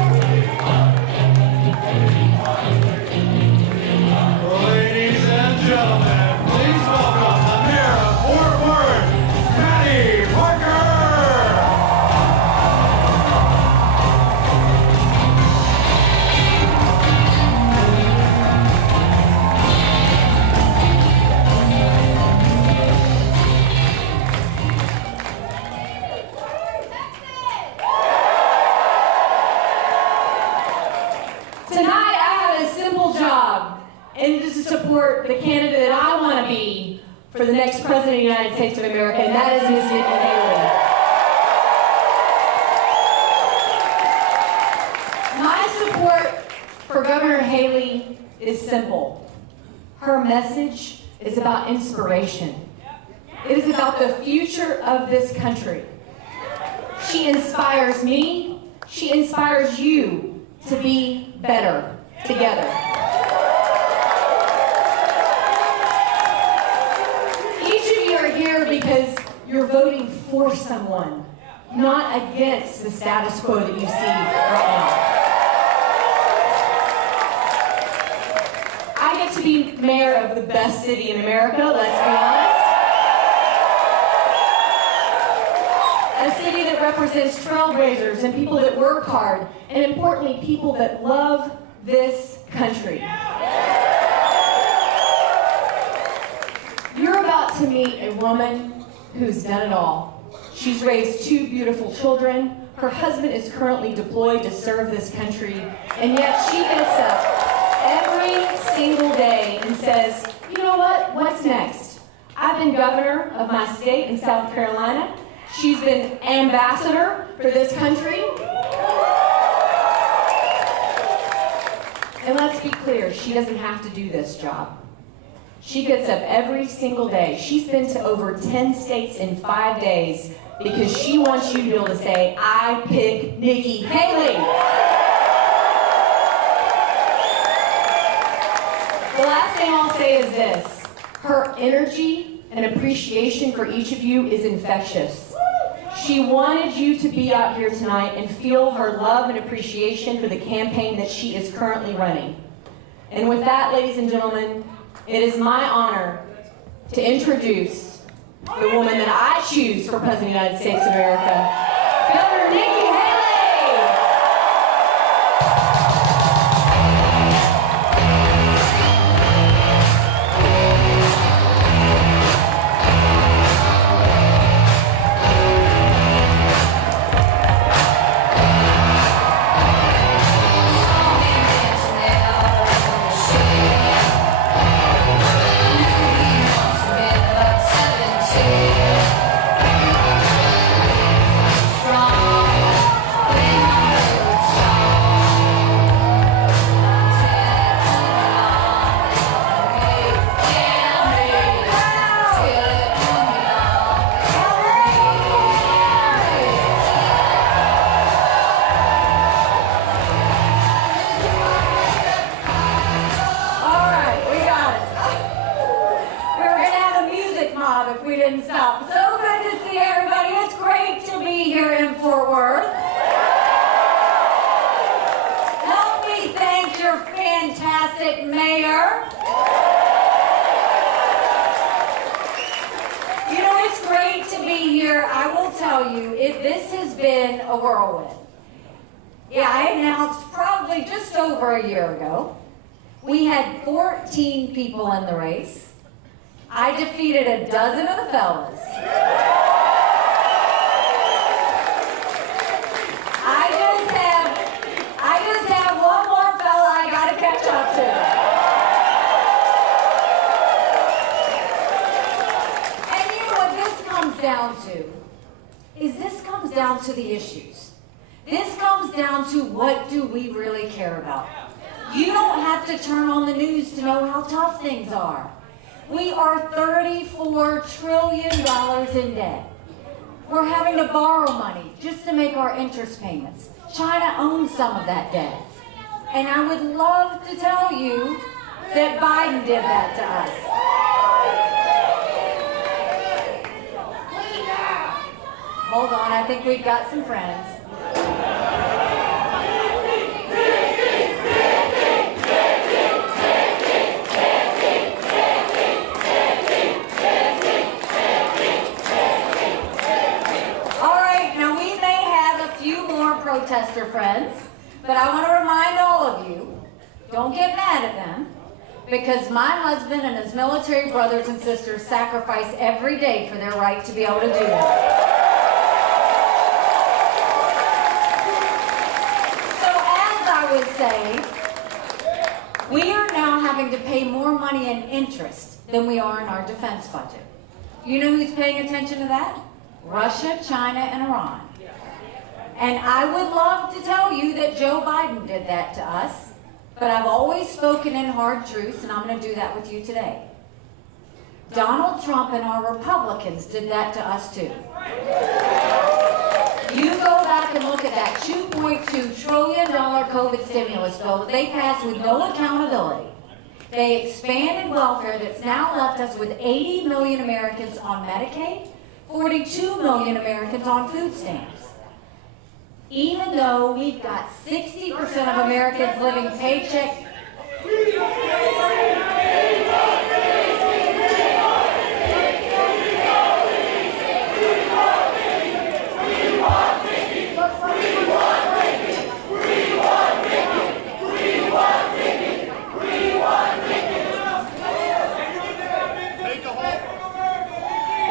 Ladies and gentlemen, please welcome the mayor of Fort Worth, Patty Parker. Tonight I have a simple job, and it is to support the candidate that I want to be for the next President of the United States of America, and that is Ms. Nikki Haley. My support for Governor Haley is simple. Her message is about inspiration. It is about the future of this country. She inspires me. She inspires you to be better together. Each of you are here because you're voting for someone, not against the status quo that you see right now. I get to be mayor of the best city in America, let's be honest. A city that represents trailblazers and people that work hard, and importantly, people that love this country. You're about to meet a woman who's done it all. She's raised 2 beautiful children. Her husband is currently deployed to serve this country, and yet she gets up every single day and says, you know what, what's next? I've been governor of my state in South Carolina. She's been ambassador for this country. And let's be clear, she doesn't have to do this job. She gets up every single day. She's been to over 10 states in 5 days because she wants you to be able to say, I pick Nikki Haley. The last thing I'll say is this. Her energy and appreciation for each of you is infectious. She wanted you to be out here tonight and feel her love and appreciation for the campaign that she is currently running. And with that, ladies and gentlemen, it is my honor to introduce the woman that I choose for President of the United States of America, Governor Nikki Haley. If we didn't stop. So good to see everybody. It's great to be here in Fort Worth. Help me thank your fantastic mayor. You know, it's great to be here. I will tell you, this has been a whirlwind. Yeah, I announced probably just over a year ago. We had 14 people in the race. I defeated a dozen of the fellas. I just have one more fella I gotta catch up to. And you know what this comes down to? This comes down to the issues. This comes down to what do we really care about. You don't have to turn on the news to know how tough things are. We are $34 trillion in debt. We're having to borrow money just to make our interest payments. China owns some of that debt. And I would love to tell you that Biden did that to us. Hold on, I think we've got some friends. I want to remind all of you, don't get mad at them, because my husband and his military brothers and sisters sacrifice every day for their right to be able to do that. So as I was saying, we are now having to pay more money in interest than we are in our defense budget. You know who's paying attention to that? Russia, China, and Iran. And I would love to tell you that Joe Biden did that to us, but I've always spoken in hard truths, and I'm going to do that with you today. Donald Trump and our Republicans did that to us too. You go back and look at that $2.2 trillion COVID stimulus bill that they passed with no accountability. They expanded welfare that's now left us with 80 million Americans on Medicaid, 42 million Americans on food stamps. Even though we've got 60% of Americans living paycheck.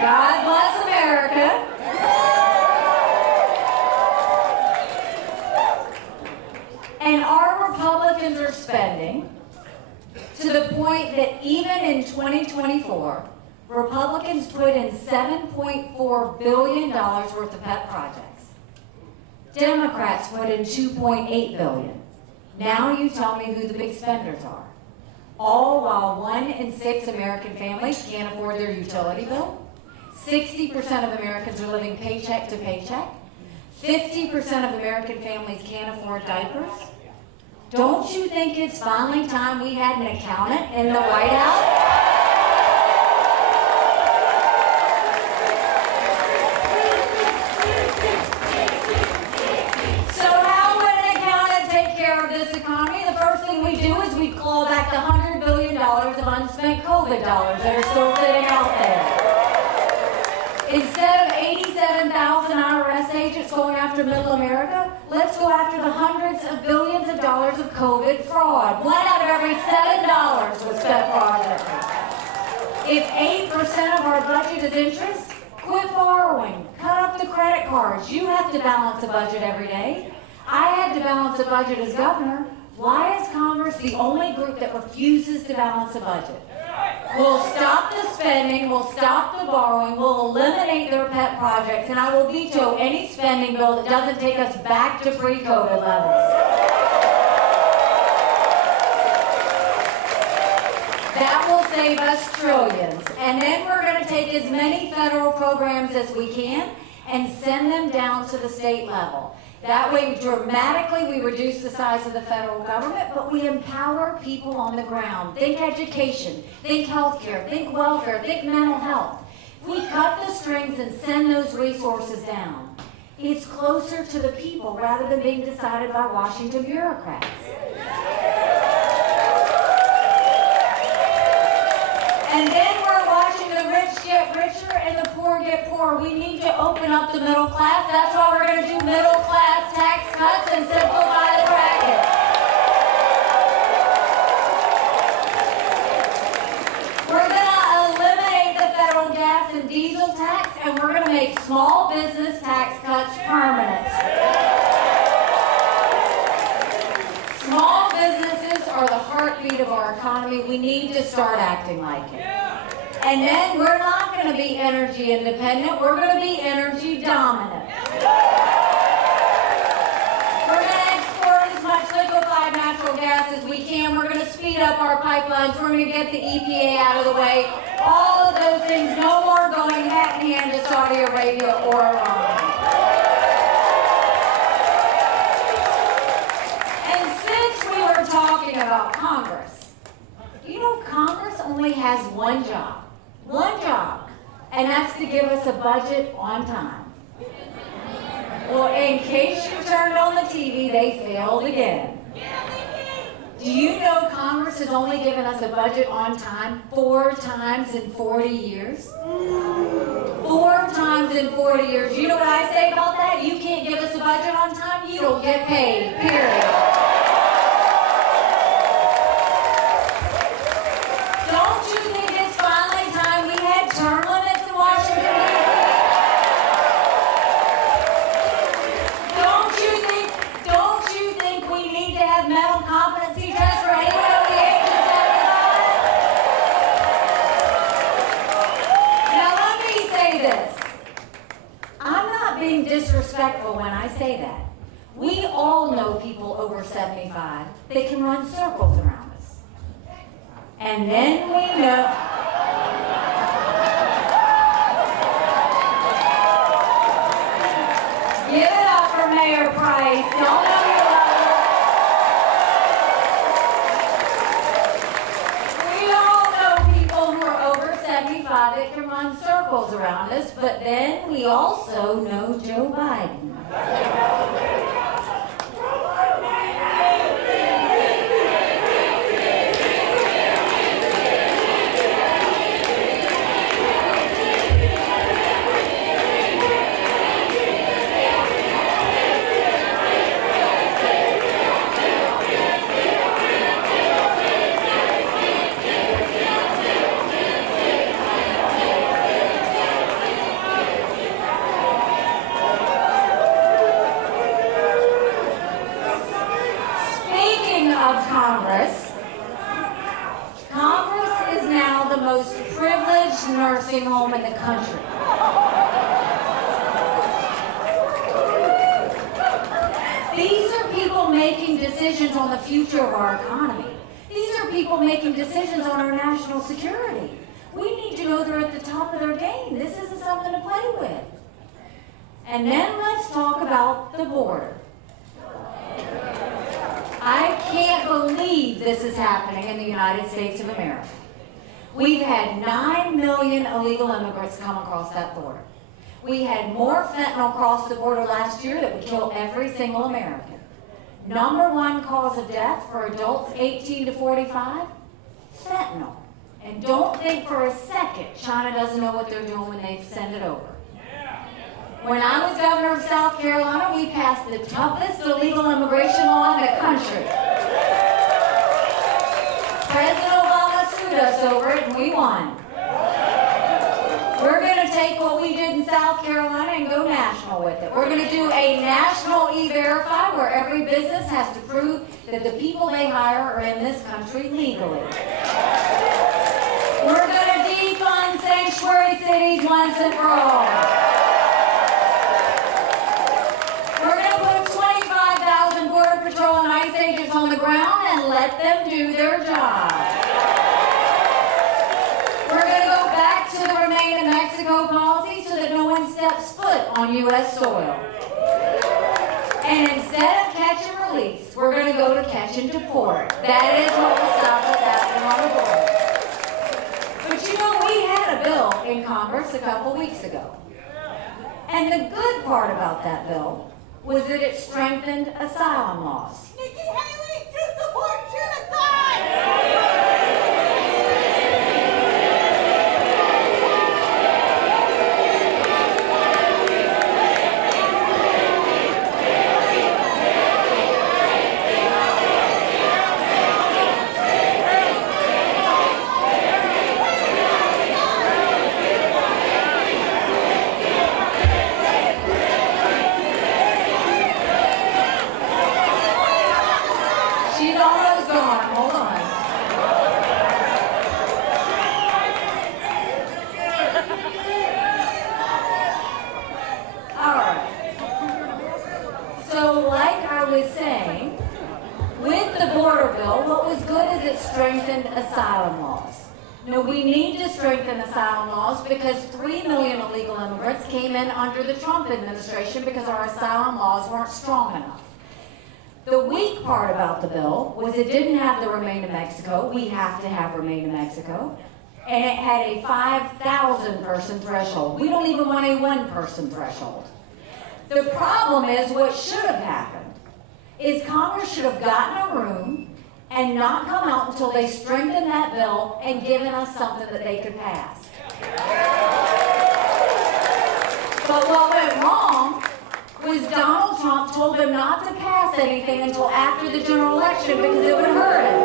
God bless America. And our Republicans are spending to the point that even in 2024, Republicans put in $7.4 billion worth of pet projects. Democrats put in $2.8 billion. Now you tell me who the big spenders are. All while 1 in 6 American families can't afford their utility bill. 60% of Americans are living paycheck to paycheck. 50% of American families can't afford diapers. Don't you think it's finally time we had an accountant in the White House? So how would an accountant take care of this economy? The first thing we do is we claw back the $100 billion of unspent COVID dollars that are still sitting out there. Instead of 87,000 IRS agents going after middle America, let's go after the hundreds of billions of dollars of COVID fraud. 1 out of every $7 was spent fraudulently. If 8% of our budget is interest, quit borrowing. Cut up the credit cards. You have to balance a budget every day. I had to balance a budget as governor. Why is Congress the only group that refuses to balance a budget? We'll stop the spending, we'll stop the borrowing, we'll eliminate their pet projects, and I will veto any spending bill that doesn't take us back to pre-COVID levels. That will save us trillions. And then we're going to take as many federal programs as we can and send them down to the state level. That way, dramatically, we reduce the size of the federal government, but we empower people on the ground. Think education, think healthcare, think welfare, think mental health. We cut the strings and send those resources down. It's closer to the people rather than being decided by Washington bureaucrats. And then we're watching the rich get richer and the poor get poorer. We need to open up the middle class. That's why we're going to do middle class tax cuts and simplify the bracket. We're going to eliminate the federal gas and diesel tax, and we're going to make small business tax cuts permanent. Small businesses are the heartbeat of our economy. We need to start acting like it. And then we're not going to be energy independent. We're going to be energy dominant. We're going to export as much liquefied natural gas as we can. We're going to speed up our pipelines. We're going to get the EPA out of the way. All of those things, no more going hand in hand to Saudi Arabia or Iran. And since we were talking about Congress, you know, Congress only has one job. One job, and that's to give us a budget on time. Well, in case you turned on the TV, they failed again. Do you know Congress has only given us a budget on time 4 times in 40 years? 4 times in 40 years. You know what I say about that? You can't give us a budget on time, you don't get paid, period. to have mental competency tests for anyone over the age of 75? Now let me say this. I'm not being disrespectful when I say that. We all know people over 75 that can run circles around us. And then we know... Give it up for Mayor Price. Y'all know you love her. We all know people who are over 75 that can run circles around us, but then we also know Joe Biden. Congress is now the most privileged nursing home in the country. These are people making decisions on the future of our economy. These are people making decisions on our national security. We need to know they're at the top of their game. This isn't something to play with. And then let's talk about the border. I can't believe this is happening in the United States of America. We've had 9 million illegal immigrants come across that border. We had more fentanyl cross the border last year that would kill every single American. Number one cause of death for adults 18 to 45, fentanyl. And don't think for a second China doesn't know what they're doing when they send it over. When I was governor of South Carolina, we passed the toughest illegal immigration law in the country. President Obama sued us over it and we won. We're going to take what we did in South Carolina and go national with it. We're going to do a national E-Verify where every business has to prove that the people they hire are in this country legally. We're going to defund sanctuary cities once and for all. We're going to put 25,000 Border Patrol and ICE agents on the ground and let them do their job. We're going to go back to the Remain in Mexico policy so that no one steps foot on U.S. soil. And instead of catch and release, we're going to go to catch and deport. That is what will stop what's happening on the border. But you know, we had a bill in Congress a couple weeks ago. And the good part about that bill was that it strengthened asylum laws. Nikki Haley, you support genocide! She's almost gone. Hold on. All right. So, like I was saying, with the border bill, what was good is it strengthened asylum laws. Now, we need to strengthen asylum laws because 3 million illegal immigrants came in under the Trump administration because our asylum laws weren't strong enough. The weak part about the bill was it didn't have the Remain in Mexico. We have to have Remain in Mexico. And it had a 5,000 person threshold. We don't even want a 1 person threshold. The problem is what should have happened is Congress should have gotten a room and not come out until they strengthened that bill and given us something that they could pass. But what went wrong was Donald Trump told them not to pass anything until after the general election because it would hurt him.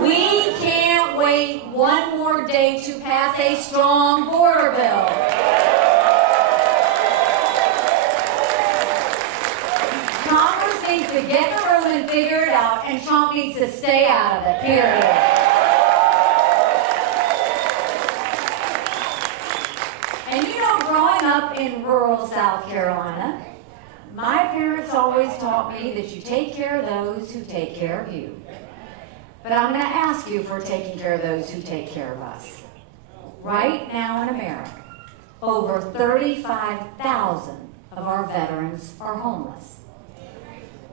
We can't wait one more day to pass a strong border bill. Congress needs to get in the room and figure it out, and Trump needs to stay out of it, period. And you know, growing up in rural South Carolina, my parents always taught me that you take care of those who take care of you. But I'm going to ask you for taking care of those who take care of us. Right now in America, over 35,000 of our veterans are homeless.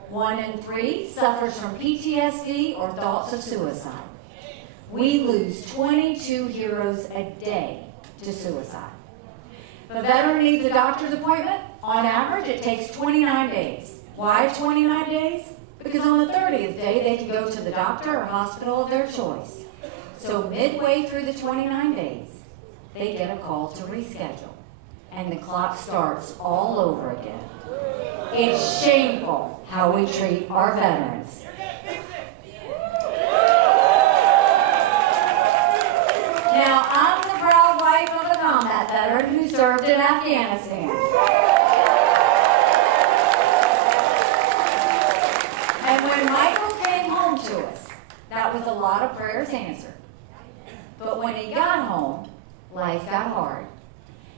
1 in 3 suffers from PTSD or thoughts of suicide. We lose 22 heroes a day to suicide. If a veteran needs a doctor's appointment, on average it takes 29 days. Why 29 days? Because on the 30th day they can go to the doctor or hospital of their choice. So midway through the 29 days, they get a call to reschedule. And the clock starts all over again. It's shameful how we treat our veterans. Now, I'm the proud wife of a combat veteran who served in Afghanistan. And when Michael came home to us, that was a lot of prayers answered. But when he got home, life got hard.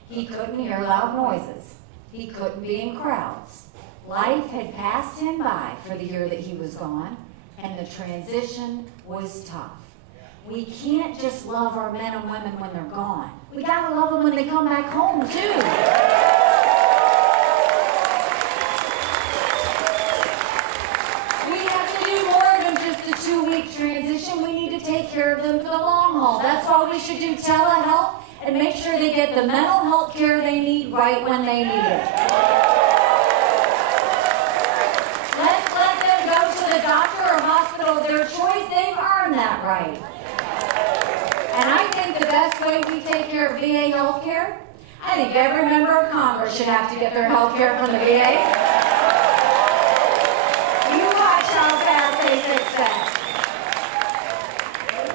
He couldn't hear loud noises. He couldn't be in crowds. Life had passed him by for the year that he was gone, and the transition was tough. We can't just love our men and women when they're gone. We gotta love them when they come back home, too. We have to do more than just a 2-week transition. We need to take care of them for the long haul. That's why we should do telehealth and make sure they get the mental health care they need right when they need it. Let's let them go to the doctor or hospital of their choice. They've earned that right. And I think the best way we take care of VA health care, I think every member of Congress should have to get their health care from the VA. You watch how fast they fix that.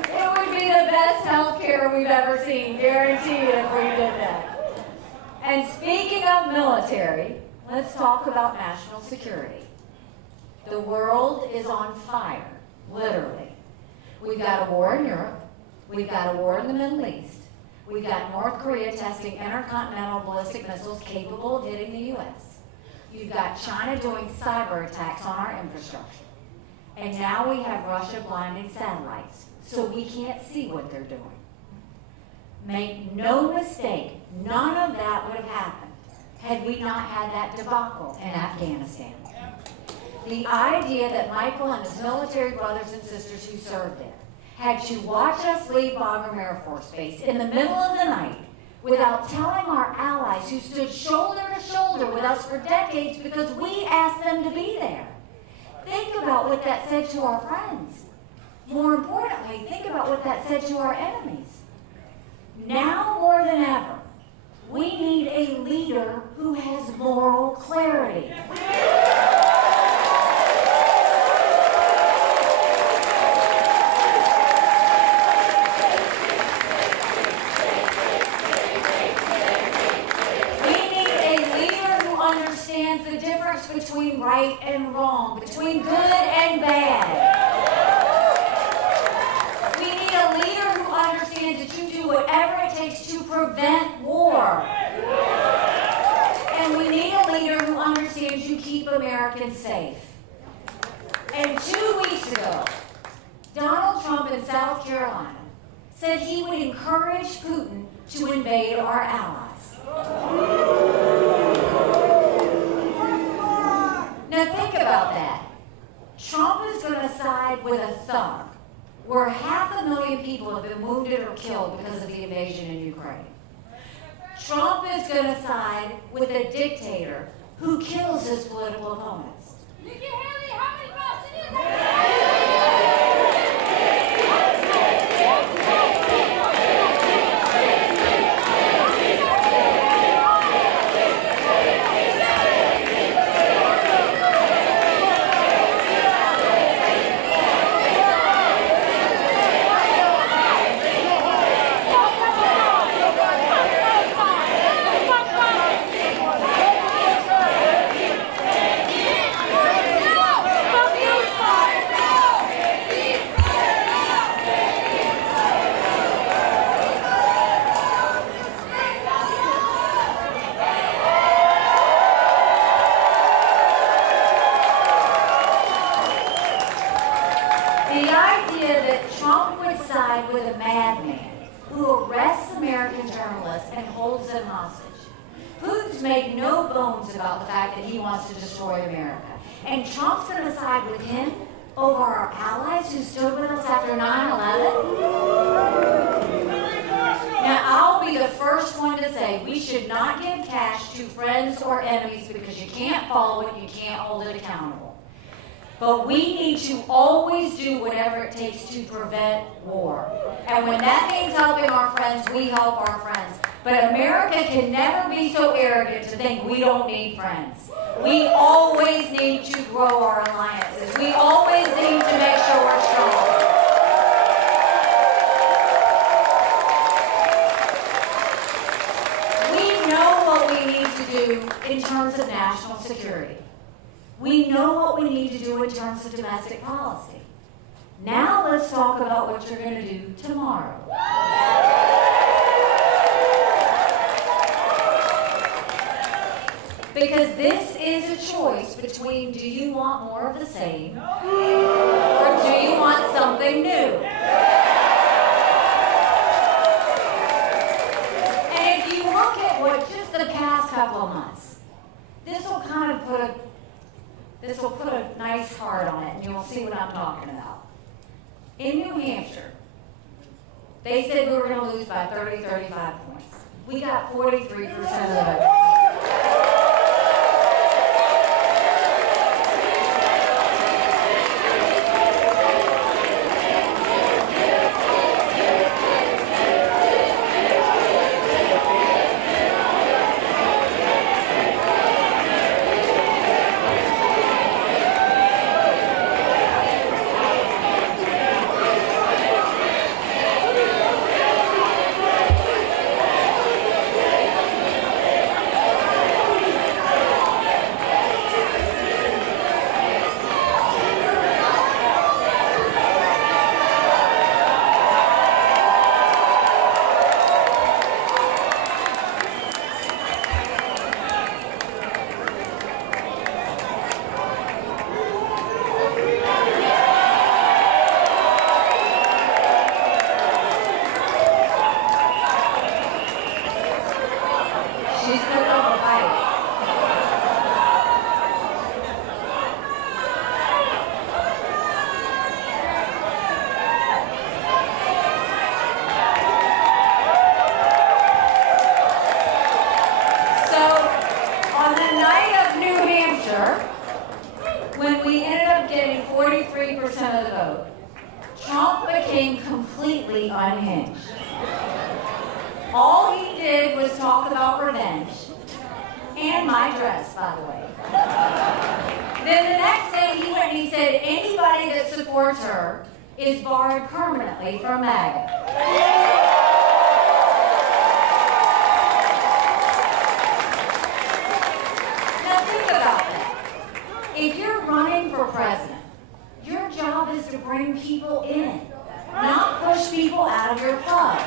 It would be the best health care we've ever seen, guaranteed, if we did that. And speaking of military, let's talk about national security. The world is on fire, literally. We've got a war in Europe. We've got a war in the Middle East. We've got North Korea testing intercontinental ballistic missiles capable of hitting the U.S. You've got China doing cyber attacks on our infrastructure. And now we have Russia blinding satellites, so we can't see what they're doing. Make no mistake, none of that would have happened had we not had that debacle in Afghanistan. The idea that Michael and his military brothers and sisters who served there had to watch us leave Bagram Air Force Base in the middle of the night without telling our allies who stood shoulder to shoulder with us for decades because we asked them to be there. Think about what that said to our friends. More importantly, think about what that said to our enemies. Now more than ever, we need a leader who has moral clarity. The difference between right and wrong, between good and bad. We need a leader who understands that you do whatever it takes to prevent war. And we need a leader who understands you keep Americans safe. And 2 weeks ago, Donald Trump in South Carolina said he would encourage Putin to invade our allies. Now think about that. Trump is going to side with a thug where 500,000 people have been wounded or killed because of the invasion in Ukraine. Trump is going to side with a dictator who kills his political opponents. Nikki Haley, how many Palestinians have side with a madman who arrests American journalists and holds them hostage. Putin's made no bones about the fact that he wants to destroy America. And Trump's going to side with him over our allies who stood with us after 9/11? Now, I'll be the first one to say we should not give cash to friends or enemies because you can't follow it, you can't hold it accountable. But we need to always do whatever it takes to prevent war. And when that means helping our friends, we help our friends. But America can never be so arrogant to think we don't need friends. We always need to grow our alliances. We always need to make sure we're strong. We know what we need to do in terms of national security. We know what we need to do in terms of domestic policy. Now let's talk about what you're going to do tomorrow. Because this is a choice between, do you want more of the same or do you want something new? And if you look at what just the past couple of months, this will kind of put a nice heart on it, and you'll see what I'm talking about. In New Hampshire, they said we were going to lose by 30, 35 points. We got 43% of the vote. When we ended up getting 43% of the vote, Trump became completely unhinged. All he did was talk about revenge, and my dress, by the way. Then the next day he went and he said anybody that supports her is barred permanently from MAGA. If you're running for president, your job is to bring people in, not push people out of your club.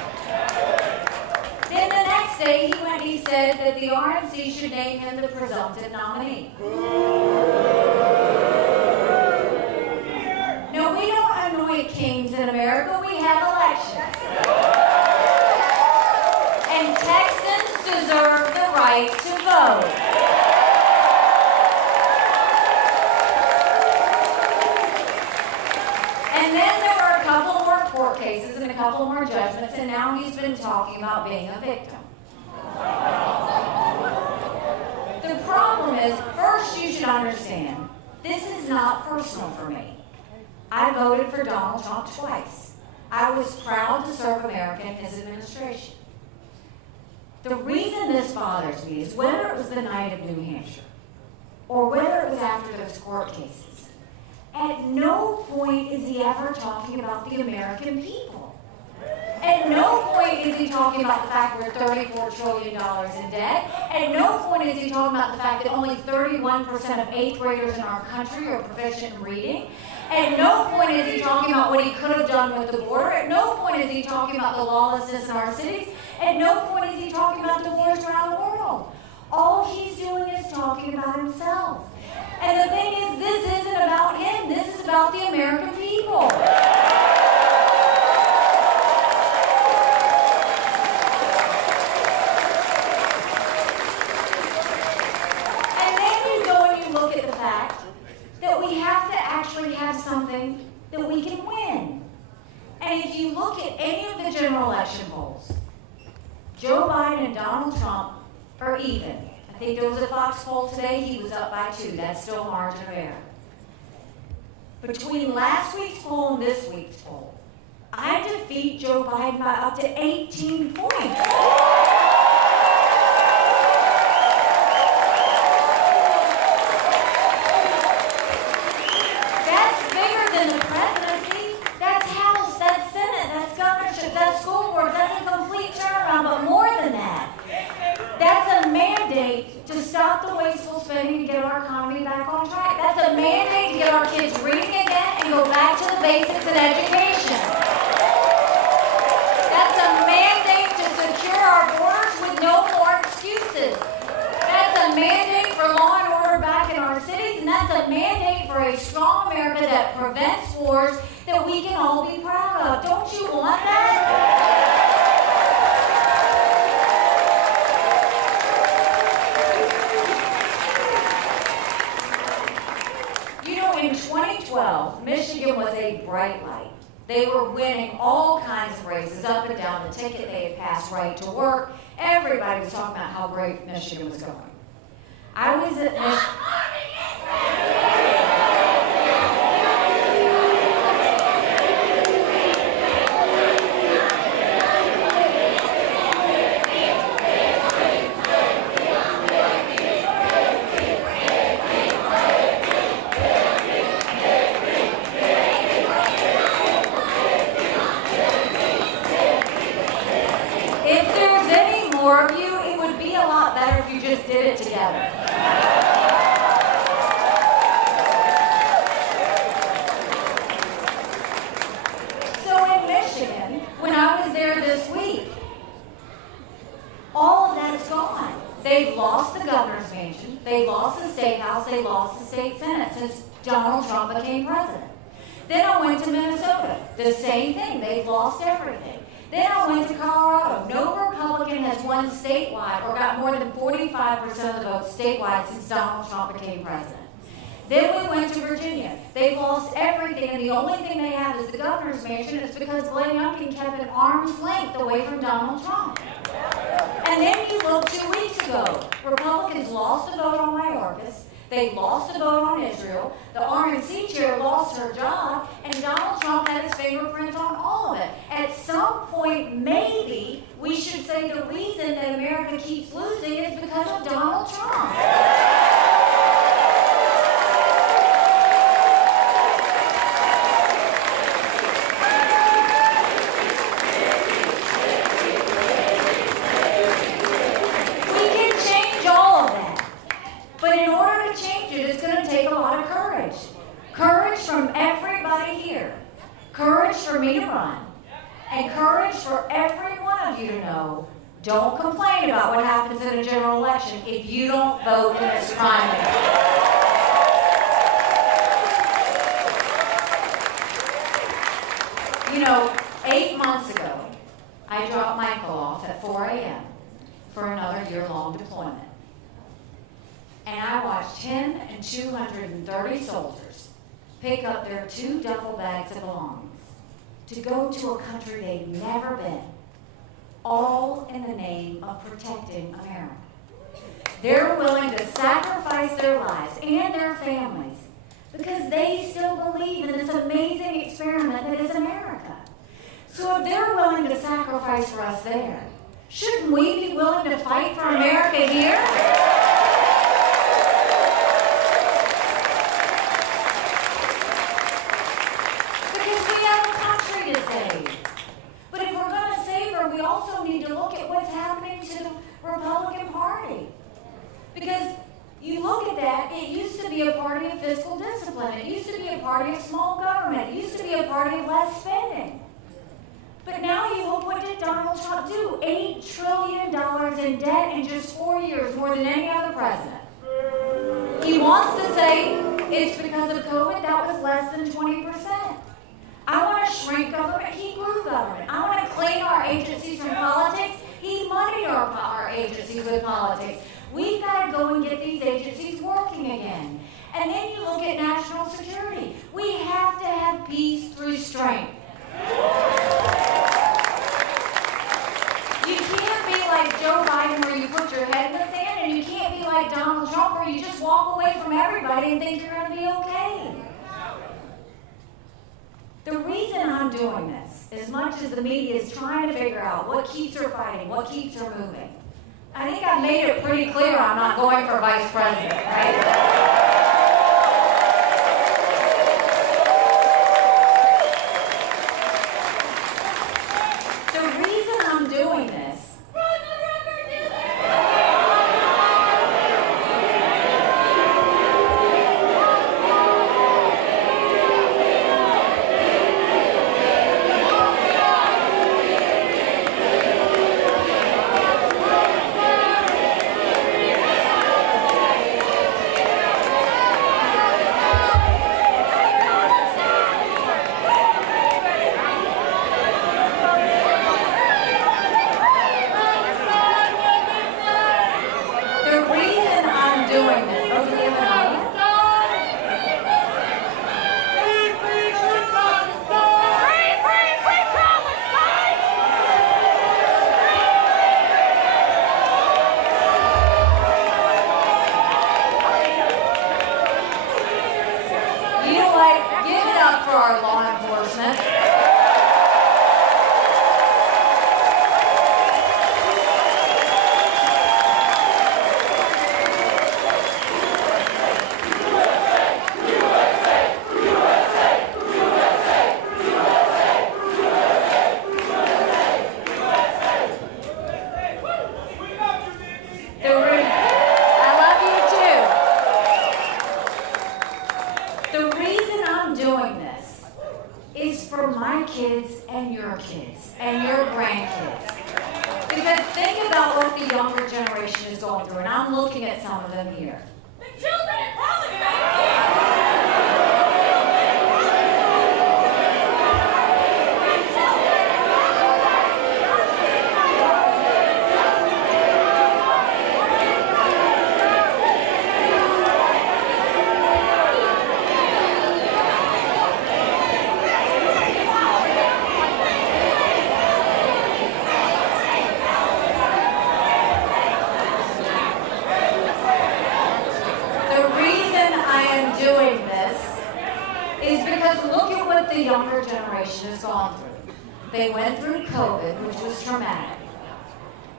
Then the next day, he went and he said that the RNC should name him the presumptive nominee. No, we don't anoint kings in America, we have elections. And Texans deserve the right to vote. And then there were a couple more court cases and a couple more judgments, and now he's been talking about being a victim. The problem is, first you should understand, this is not personal for me. I voted for Donald Trump twice. I was proud to serve America in his administration. The reason this bothers me is whether it was the night of New Hampshire or whether it was after those court cases, at no point is he ever talking about the American people. At no point is he talking about the fact we're $34 trillion in debt. At no point is he talking about the fact that only 31% of 8th graders in our country are proficient in reading. At no point is he talking about what he could have done with the border. At no point is he talking about the lawlessness in our cities. At no point is he talking about the wars around the world. All he's doing is talking about himself. And the thing is, this isn't about him. This is about the American people. actually have something that we can win. And if you look at any of the general election polls, Joe Biden and Donald Trump are even. I think there was a Fox poll today, he was up by 2. That's still a margin of error. Between last week's poll and this week's poll, I defeat Joe Biden by up to 18 points. That's bigger than the presidency. That's House, that's Senate, that's governorship, that's school board. That's a complete turnaround, but more than that. That's a mandate to stop the wasteful spending to get our economy back on track. That's a mandate to get our kids reading again and go back to the basics in education. That's a mandate to secure our borders with no more excuses. That's a mandate for law and order back in our cities, and that's a mandate for a strong America that prevents wars that we can all be proud of. Don't you want that? In 2012, Michigan was a bright light. They were winning all kinds of races up and down the ticket. They had passed right to work. Everybody was talking about how great Michigan was going. I was at just did it together. So in Michigan, when I was there this week, all of that's gone. They've lost the governor's mansion, they lost the state house, they lost the state senate since Donald Trump became president. Then I went to Minnesota, the same thing, they've lost everything. Then I went to Colorado. No Republican has won statewide or got more than 45% of the votes statewide since Donald Trump became president. Then we went to Virginia. They've lost everything, and the only thing they have is the governor's mansion. It's because Glenn Youngkin kept an arm's length away from Donald Trump. And then you look 2 weeks ago. Republicans lost a vote on Mayorkas. They lost a vote on Israel. The RNC chair lost her job, and Donald Trump had his fingerprint on all of it. At some point, maybe we should say the reason that America keeps losing is because of Donald Trump. Courage from everybody here. Courage for me to run. And courage for every one of you to know, don't complain about what happens in a general election if you don't vote in this primary. You know, 8 months ago, I dropped Michael off at 4 a.m. for another year-long deployment. And I watched him and 230 soldiers pick up their 2 duffel bags of belongings to go to a country they've never been, all in the name of protecting America. They're willing to sacrifice their lives and their families because they still believe in this amazing experiment that is America. So if they're willing to sacrifice for us there, shouldn't we be willing to fight for America here? But if we're going to save her, we also need to look at what's happening to the Republican Party. Because you look at that, it used to be a party of fiscal discipline. It used to be a party of small government. It used to be a party of less spending. But now you look, what did Donald Trump do? $8 trillion in debt in just 4 years, more than any other president. He wants to say it's because of COVID. That was less than 20%. I want to shrink government. He grew government. I want to clean our agencies from politics. He muddied our agencies with politics. We've got to go and get these agencies working again. And then you look at national security. We as the media is trying to figure out what keeps her fighting, what keeps her moving. I think I've made it pretty clear I'm not going for vice president, right? They went through COVID, which was traumatic.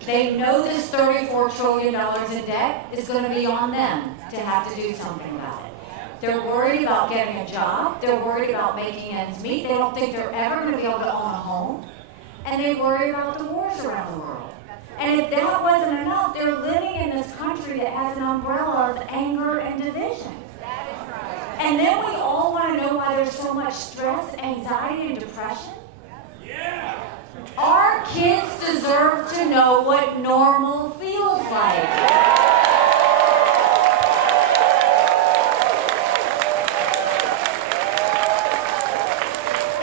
They know this $34 trillion in debt is going to be on them to have to do something about it. They're worried about getting a job. They're worried about making ends meet. They don't think they're ever going to be able to own a home. And they worry about the wars around the world. And if that wasn't enough, they're living in this country that has an umbrella of anger and division. And then we all want to know why there's so much stress, anxiety, and depression. Our kids deserve to know what normal feels like.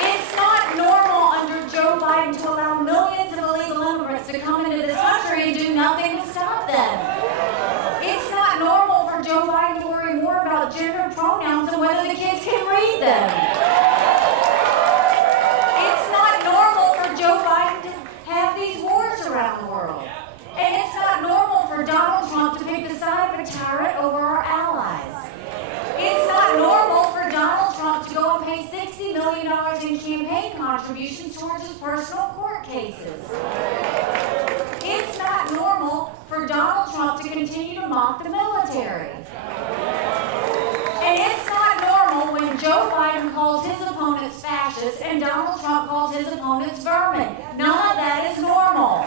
It's not normal under Joe Biden to allow millions of illegal immigrants to come into this country and do nothing to stop them. It's not normal for Joe Biden to worry more about gender pronouns than whether the kids can read them. Joe Biden to have these wars around the world. And it's not normal for Donald Trump to pick the side of a tyrant over our allies. It's not normal for Donald Trump to go and pay $60 million in campaign contributions towards his personal court cases. It's not normal for Donald Trump to continue to mock the military. And it's not normal when Joe Biden calls his opponents fascists and Donald Trump calls his opponents vermin. None of that is normal.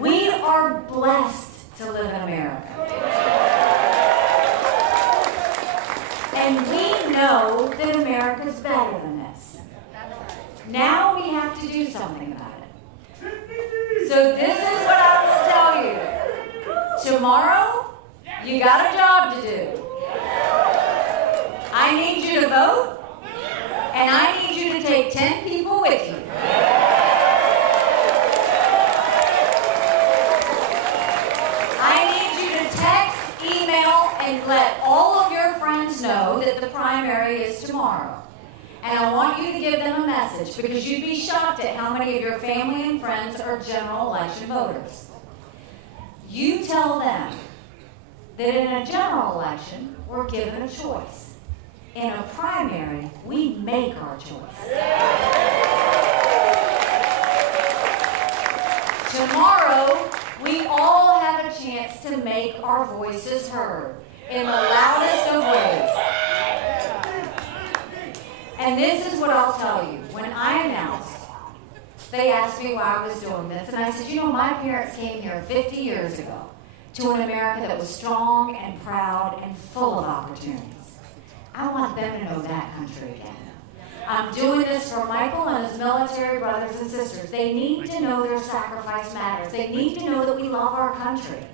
We are blessed to live in America. And we know that America's better than this. Now we have to do something about it. So this is what I will tell you. Tomorrow, you got a job to do. I need you to vote, and I need you to take 10 people with you. I need you to text, email, and let all of your friends know that the primary is tomorrow. And I want you to give them a message because you'd be shocked at how many of your family and friends are general election voters. You tell them that in a general election, we're given a choice. In a primary, we make our choice. Tomorrow, we all have a chance to make our voices heard in the loudest of ways. And this is what I'll tell you. When I announced, they asked me why I was doing this, and I said, you know, my parents came here 50 years ago to an America that was strong and proud and full of opportunities. I want them to know that country again. I'm doing this for Michael and his military brothers and sisters. They need to know their sacrifice matters. They need to know that we love our country.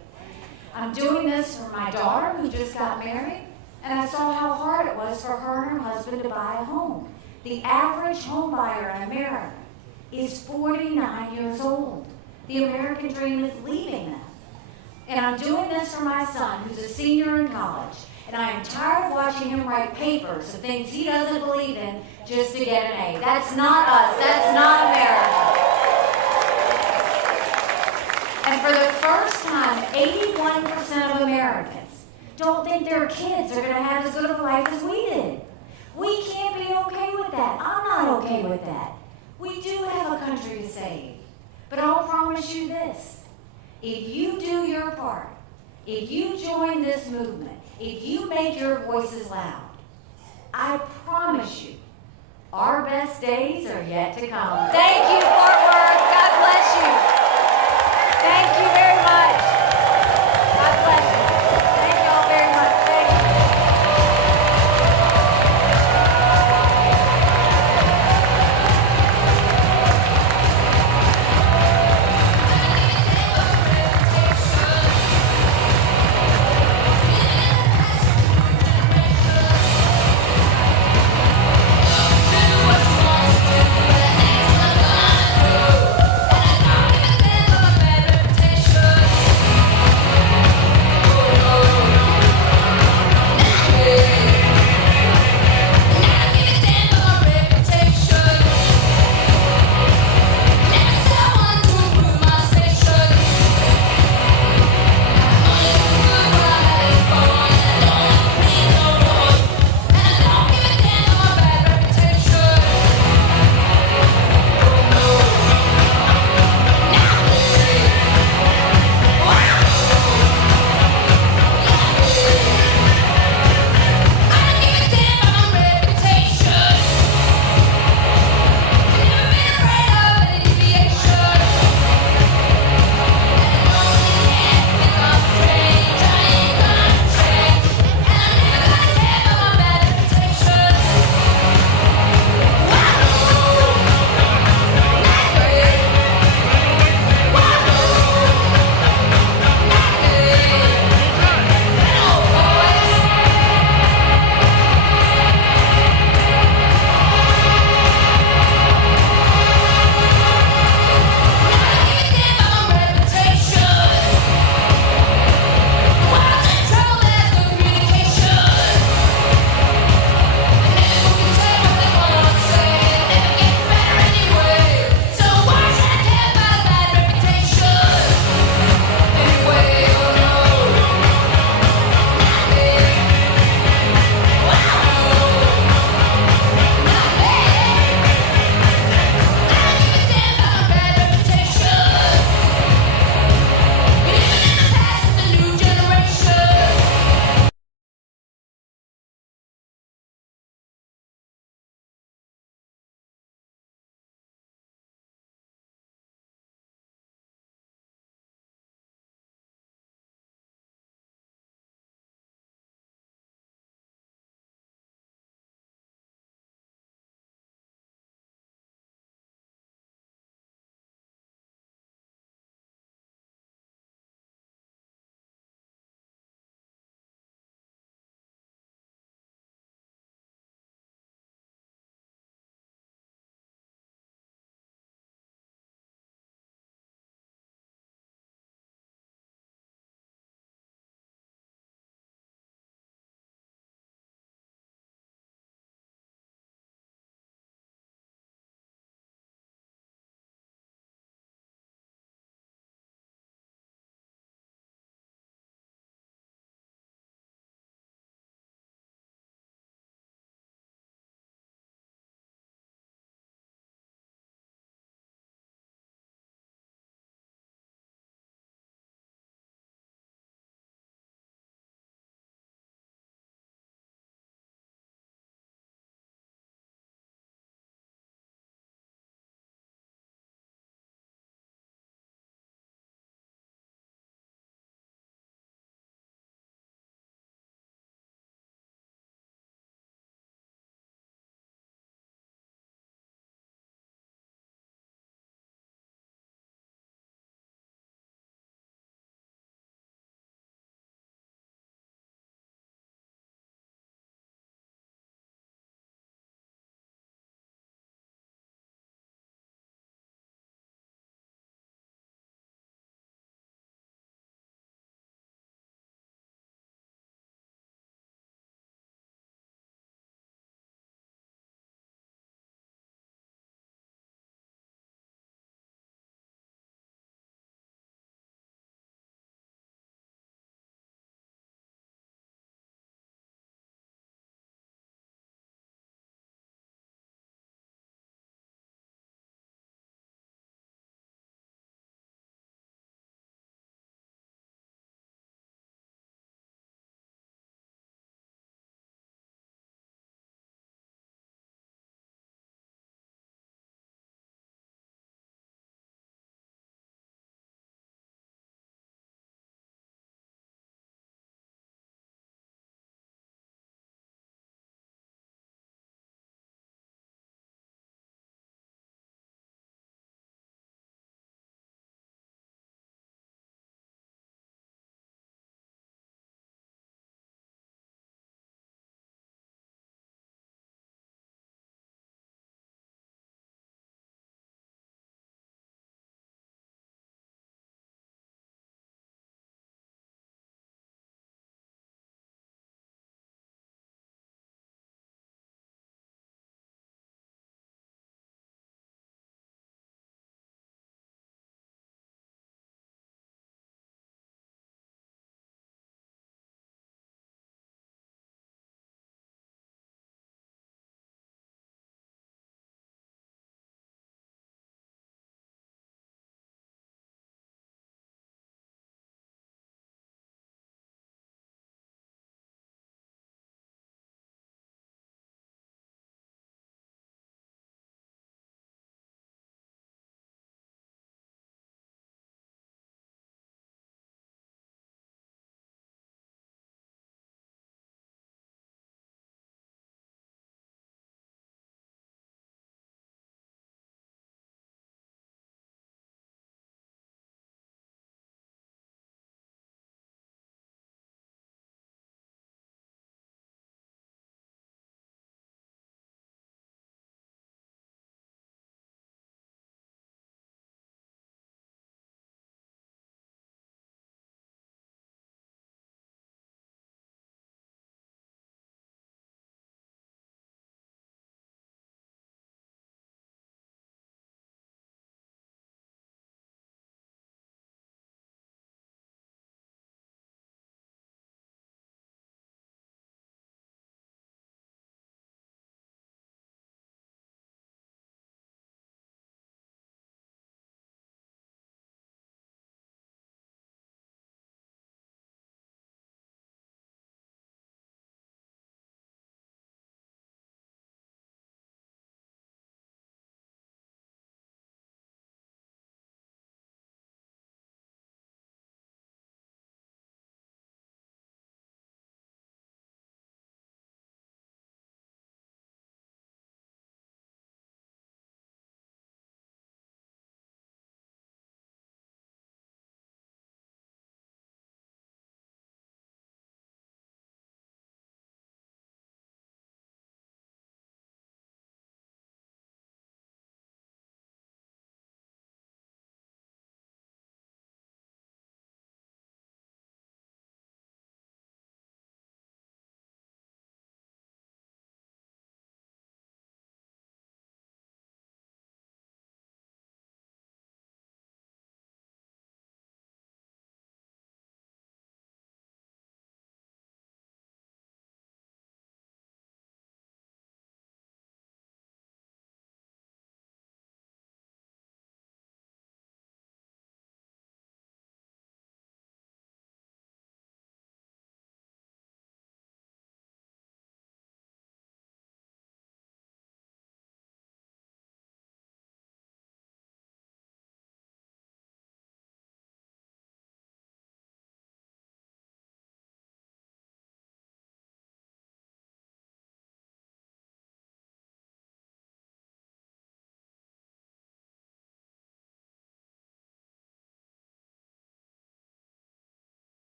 I'm doing this for my daughter who just got married, and I saw how hard it was for her and her husband to buy a home. The average home buyer in America is 49 years old. The American dream is leaving them. And I'm doing this for my son who's a senior in college. And I am tired of watching him write papers of things he doesn't believe in just to get an A. That's not us. That's not America. And for the first time, 81% of Americans don't think their kids are going to have as good of a life as we did. We can't be okay with that. I'm not okay with that. We do have a country to save. But I'll promise you this. If you do your part, if you join this movement, if you make your voices loud, I promise you, our best days are yet to come. Thank you, Fort Worth. God bless.